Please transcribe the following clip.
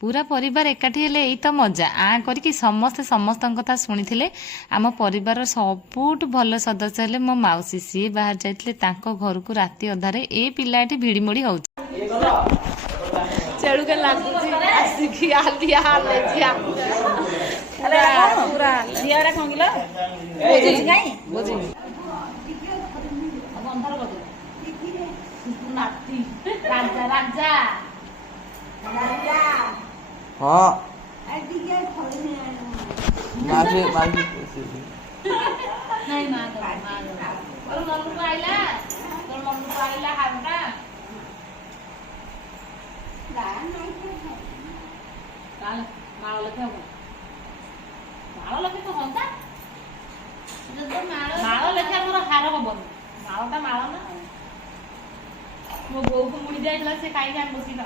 पूरा परिवार एकाठी हेले एई तो मजा आ करके समस्ते समस्तन कथा शुणिथिले। आम परिवार सबुठ भल सदस्य हेले मो माउसी सी बाहर जाइथिले तांको घर को राति अधारे ए पिला एठी भिड़ीमुड़ी होउछ चेड़ू के लागुची आसिकी आलिया हाले जिया पूरा पूरा जियारा कोंगिला बोझी नहीं बोझी अब अंधार बदल नाती राजा राजा राजा हाँ नहीं माफी माफी मां तो और मम्मी को आइला हावटा काल माळ लेखे हो माळ लेखे तो होता जब माळ लेखे मोर हार हबन माळटा माळ ना मो बो को मुड़ी जाइला से काई जान बसी ना